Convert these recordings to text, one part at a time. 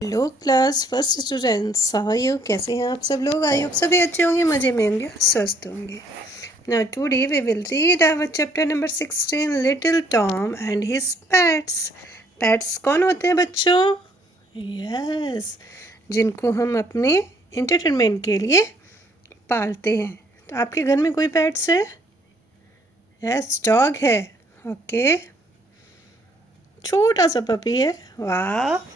Hello class first students, how are you? कैसे हैं आप सब लोग? आई होप सभी अच्छे होंगे, मज़े में होंगे, स्वस्थ होंगे। Now today we will read our chapter number 16, little Tom and his pets. Pets कौन होते हैं बच्चों? यस, जिनको हम अपने एंटरटेनमेंट के लिए पालते हैं। तो आपके घर में कोई पेट्स है? यस, डॉग है। ओके, छोटा सा पपी है। वाह,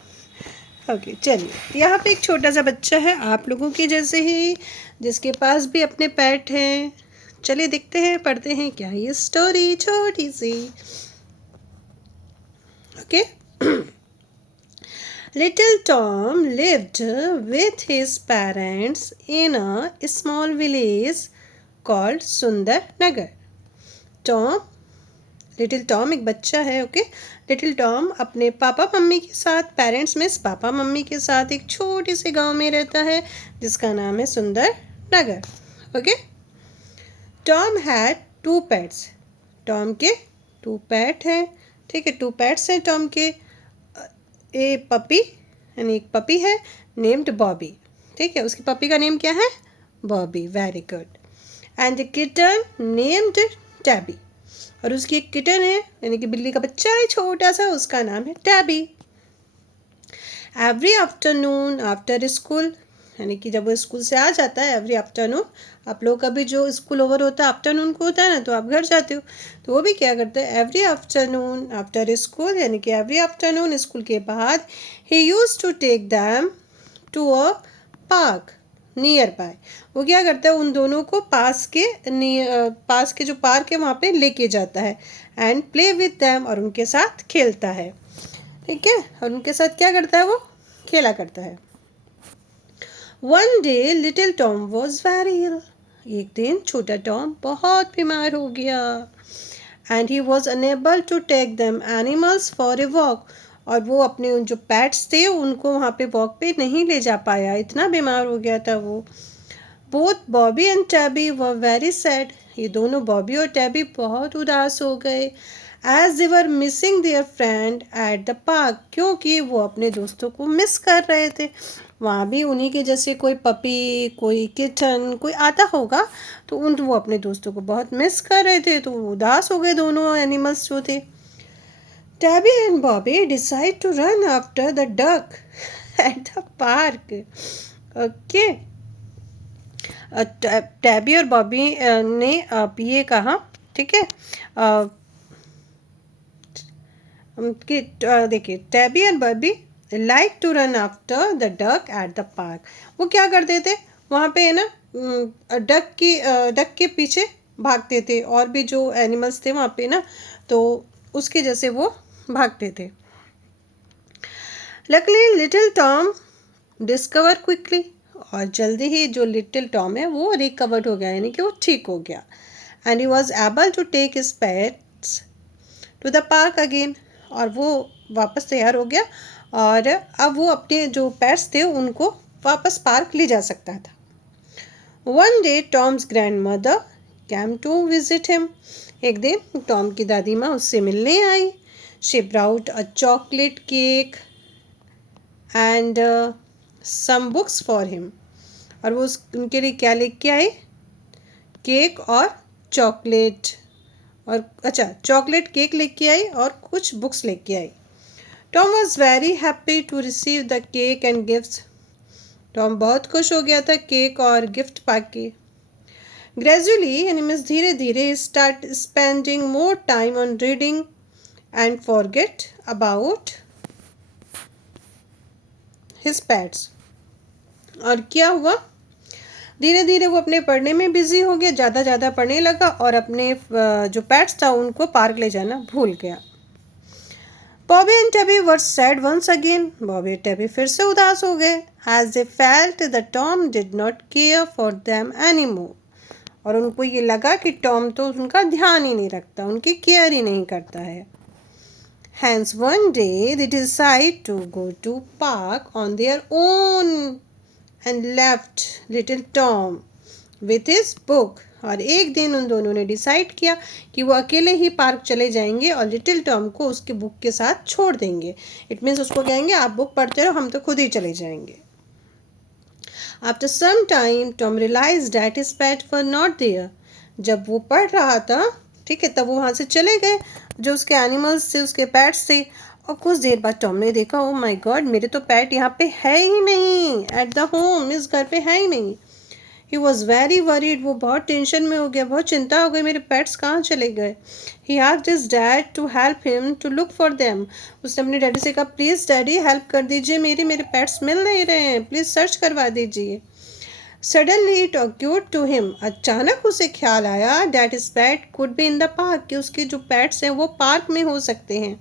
ओके चलिए, यहाँ पे एक छोटा सा बच्चा है आप लोगों के जैसे ही, जिसके पास भी अपने पेट हैं। चलिए देखते हैं, पढ़ते हैं क्या ये स्टोरी छोटी सी। Okay, little Tom lived with his parents in a small village called Sundar Nagar. Tom, little Tom एक बच्चा है। ओके, लिटिल टॉम अपने पापा मम्मी के साथ, पेरेंट्स मीन्स पापा मम्मी के साथ एक छोटे से गांव में रहता है जिसका नाम है Sundar Nagar. Okay, Tom had 2 pets. Tom के 2 पेट हैं। ठीक है, 2 पेट्स हैं टॉम के। ए पपी, यानी एक पपी है नेम्ड बॉबी। ठीक है, उसकी पपी का नेम क्या है? Bobby. Very good. And the kitten named tabby, और उसकी एक किटन है, यानी कि बिल्ली का बच्चा है छोटा सा, उसका नाम है tabby. Every afternoon after school, यानी कि जब वो स्कूल से आ जाता है, एवरी आफ्टरनून, आप लोग का भी जो स्कूल ओवर होता है आफ्टरनून को होता है ना, तो आप घर जाते हो, तो वो भी क्या करते हैं? एवरी आफ्टरनून आफ्टर स्कूल, यानी कि एवरी आफ्टरनून स्कूल के बाद, he used to take them to a park near by. वो क्या करता है? उन दोनों को पास के जो पार्क है वहाँ पे लेके जाता है। एंड प्ले विथ दैम, और उनके साथ खेलता है। ठीक है, और उनके साथ क्या करता है? वो खेला करता है। One day little Tom was very ill. एक दिन छोटा टॉम बहुत बीमार हो गया। And he was unable to take them animals for a walk, और वो अपने उन जो पेट्स थे उनको वहाँ पे वॉक पे नहीं ले जा पाया, इतना बीमार हो गया था वो। Both Bobby and Tabby were very sad. ये दोनों बॉबी और टैबी बहुत उदास हो गए। As they were missing their friend at the park, क्योंकि वो अपने दोस्तों को मिस कर रहे थे। वहाँ भी उन्हीं के जैसे कोई पपी, कोई किटन, कोई आता होगा, तो वो अपने दोस्तों को बहुत मिस कर रहे थे, तो उदास हो गए दोनों एनिमल्स जो थे। Tabby and Bobby decide to run after the duck at the park. Okay. Tabby और बॉबी ने अब ये कहा, ठीक है, कि देखिए, Tabby and Bobby like to run after the duck at the park. वो क्या करते थे वहाँ पे, है ना, डक के पीछे भागते थे, और भी जो एनिमल्स थे वहाँ पे ना, तो उसके जैसे वो भागते थे। Luckily little Tom discover quickly, और जल्दी ही जो लिटिल टॉम है वो रिकवर्ड हो गया, यानी कि वो ठीक हो गया। And he was able to take his pets to the park again, और वो वापस तैयार हो गया, और अब वो अपने जो पेट्स थे उनको वापस पार्क ले जा सकता था। One day Tom's grandmother came to visit him. एक दिन टॉम की दादी माँ उससे मिलने आई। She brought a chocolate cake and some books for him, और वो उनके लिए क्या लेके आए? केक और चॉकलेट, और अच्छा, चॉकलेट केक लेके आई और कुछ बुक्स लेके आई। Tom was very happy to receive the cake and gifts. Tom बहुत खुश हो गया था केक और गिफ्ट पाके। ग्रेजुअली, यानी मीन्स धीरे धीरे, start spending more time on reading and forget about his pets. और क्या हुआ? धीरे धीरे वो अपने पढ़ने में बिजी हो गया, ज़्यादा पढ़ने लगा, और अपने जो पेट्स था उनको पार्क ले जाना भूल गया। Bobby and Tabby were sad once again. Bobby और टैबी फिर से उदास हो गए। As they felt the Tom did not care for them any more, और उनको ये लगा कि टॉम तो उनका ध्यान ही नहीं रखता, उनकी केयर ही नहीं करता है। Hence one day they decide to go to park on their own and left little Tom with his book. और एक दिन उन दोनों ने डिसाइड किया कि वो अकेले ही पार्क चले जाएंगे और लिटिल टॉम को उसके बुक के साथ छोड़ देंगे। इट मीन्स उसको कहेंगे आप बुक पढ़ते रहो, हम तो खुद ही चले जाएंगे। After some time Tom realize that his pet were not there. जब वो पढ़ रहा था, ठीक है, तब वो वहाँ से चले गए, जो उसके एनिमल्स थे, उसके पेट्स थे। और कुछ देर बाद टॉम ने देखा, ओ माय गॉड, मेरे तो पेट यहाँ पे है ही नहीं, एट द होम, इस घर पे है ही नहीं। ही वॉज वेरी वरीड, वो बहुत टेंशन में हो गया, बहुत चिंता हो गई, मेरे पेट्स कहाँ चले गए। He asked his dad to help him to look for them. उसने अपने डैडी से कहा, प्लीज़ डैडी हेल्प कर दीजिए, मेरे पेट्स मिल नहीं रहे हैं, प्लीज़ सर्च करवा दीजिए। Suddenly it occurred to him, अचानक उसे ख्याल आया that his pet could be in the park, कि उसके जो पेट्स हैं वो पार्क में हो सकते हैं।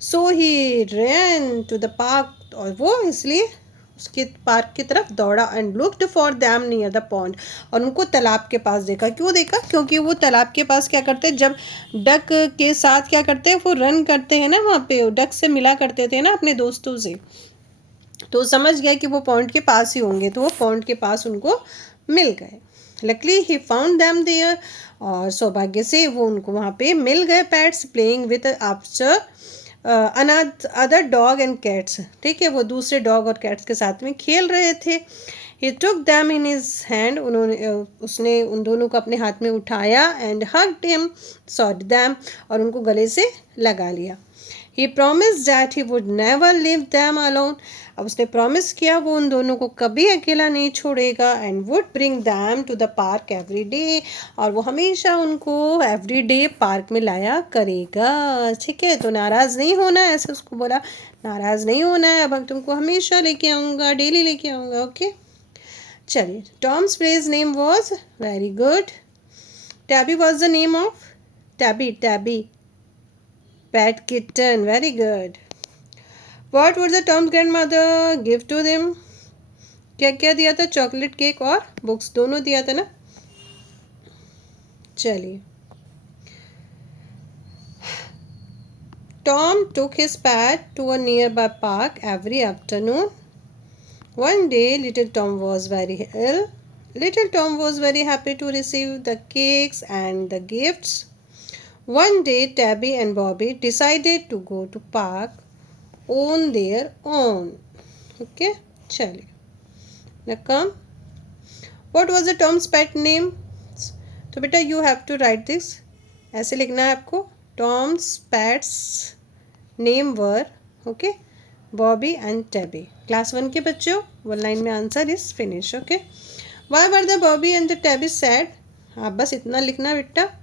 सो ही रैन टू द पार्क, और वो इसलिए उसके पार्क की तरफ दौड़ा and looked for them near the pond, और उनको तालाब के पास देखा। क्यों देखा? क्योंकि वो तालाब के पास क्या करते हैं, जब डक के साथ क्या करते हैं, वो रन करते हैं ना, वहाँ पे डक से मिला करते थे ना अपने दोस्तों से, तो समझ गया कि वो पॉन्ड के पास ही होंगे, तो वो पॉन्ड के पास उनको मिल गए। Luckily he found them there, और सौभाग्य से वो उनको वहाँ पे मिल गए pets, playing with after other dog and cats, ठीक है, वो दूसरे डॉग और कैट्स के साथ में खेल रहे थे। He took them in his hand, उसने उन दोनों को अपने हाथ में उठाया and hugged him, sorry them, और उनको गले से लगा लिया। He promise that he would never leave them alone, अब उसने प्रॉमिस किया वो उन दोनों को कभी अकेला नहीं छोड़ेगा, and would bring them to the park every day, और वो हमेशा उनको एवरी डे पार्क में लाया करेगा, ठीक है। तो नाराज़ नहीं होना, ऐसे उसको बोला, नाराज़ नहीं होना है, अब तुमको हमेशा लेके आऊँगा, डेली लेके आऊँगा, ओके। चलिए, Tom's plays name was very good, Tabby was the name of Tabby pet kitten, very good. What would the Tom's grandmother give to them? क्या क्या दिया था? चॉकलेट केक और बुक्स, दोनों दिया था ना। चलिए, Tom took his pet to a nearby park every afternoon. One day, little Tom was very ill. Little Tom was very happy to receive the cakes and the gifts. One day, Tabby and Bobby decided to go to park on their own. Okay, chaliye. Now come. What was the Tom's pet name? तो बेटा you have to write this. ऐसे लिखना है आपको. Tom's pets name were, okay, Bobby and Tabby. Class 1 के बच्चों, one line में answer is finish. Okay. Why were the Bobby and the Tabby sad? आप बस इतना लिखना बेटा.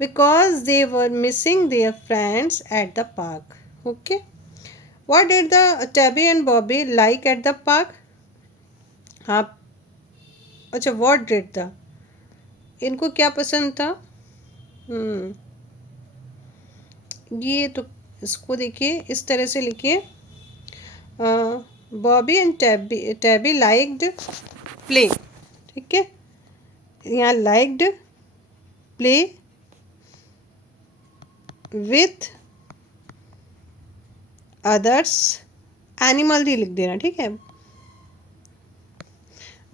Because they were missing their friends at the park. Okay. What did the Tabby and Bobby like at the park? हाँ, अच्छा, what did the, इनको क्या पसंद था? ये तो इसको देखिए, इस तरह से लिखिए, Bobby and tabby liked play, ठीक है, यहाँ liked play with others, animal भी लिख देना, ठीक है,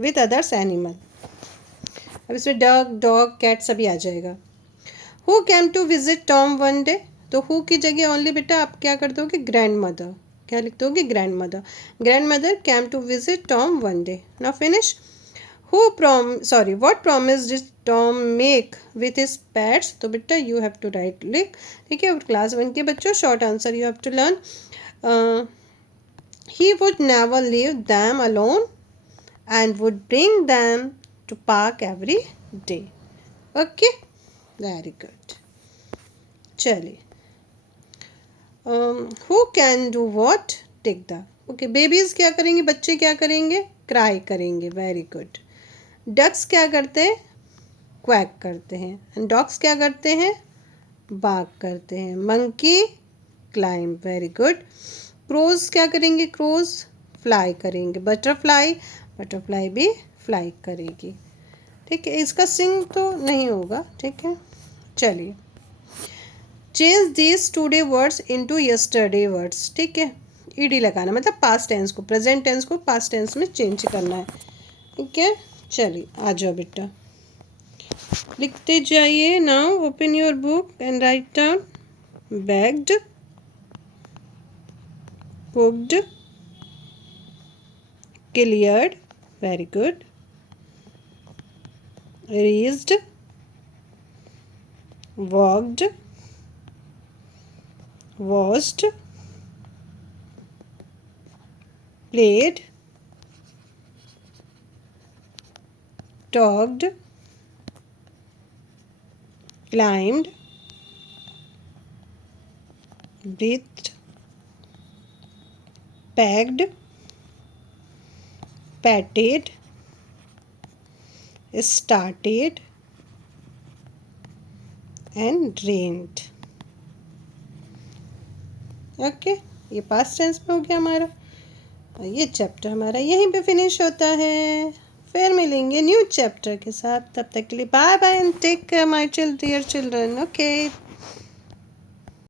विथ अदर्स एनिमल। अब इसमें डॉग कैट सभी आ जाएगा। Who came to visit Tom one day, तो हु की जगह ओनली बेटा आप क्या कर दोगे, ग्रैंड मदर, क्या लिख दोगे, grandmother. Grandmother came to visit Tom one day. Now finish. what promise did Tom make with his pets? तो बेटा you have to write, लिख, ठीक है। और क्लास 1 के बच्चों, short answer you have to learn. He would never leave them alone and would bring them to park every day. Okay, very good. चलिए, who can do what? Take the, okay, babies क्या करेंगे, बच्चे क्या करेंगे, cry करेंगे, very good. Ducks क्या करते हैं, क्वैक करते हैं, एंड डॉग्स क्या करते हैं, बाग करते हैं। Monkey climb, very good. Crows क्या करेंगे, क्रोज फ्लाई करेंगे। बटरफ्लाई भी फ्लाई करेगी, ठीक है। इसका सिंग तो नहीं होगा, ठीक है। चलिए, change this today words into yesterday words, ठीक है। ईडी लगाना, मतलब पास्ट टेंस को, प्रेजेंट टेंस को पास्ट टेंस में चेंज करना है, ठीक है। चलिए, आ जाओ बेटा। लिखते जाइए. Now open your book and write down. Bagged, cooked, cleared, very good. Raised, walked, washed, played, talked, climbed, breathed, packed, patted, started and drained. Okay, ये पास्ट टेंस में हो गया हमारा. और ये चैप्टर हमारा यहीं पे फिनिश होता है. फिर मिलेंगे न्यू चैप्टर के साथ. तब तक के लिए bye bye and take care my dear children. Okay.